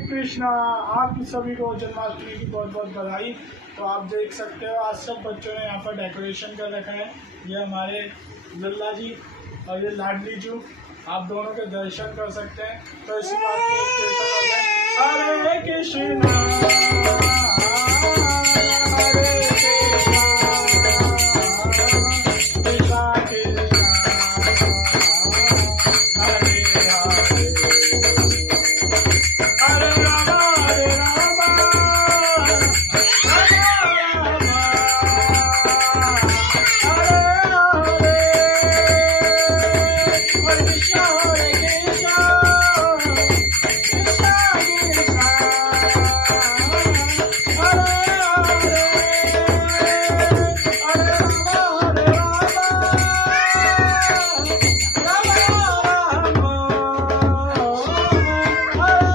कृष्णा। आप सभी को जन्माष्टमी की बहुत बहुत बधाई। तो आप देख सकते हो आज सब बच्चों ने यहाँ पर डेकोरेशन कर रखा है। ये हमारे लल्ला जी और ये लाडली जू, आप दोनों के दर्शन कर सकते हैं। तो इसी बात पे हरे कृष्णा।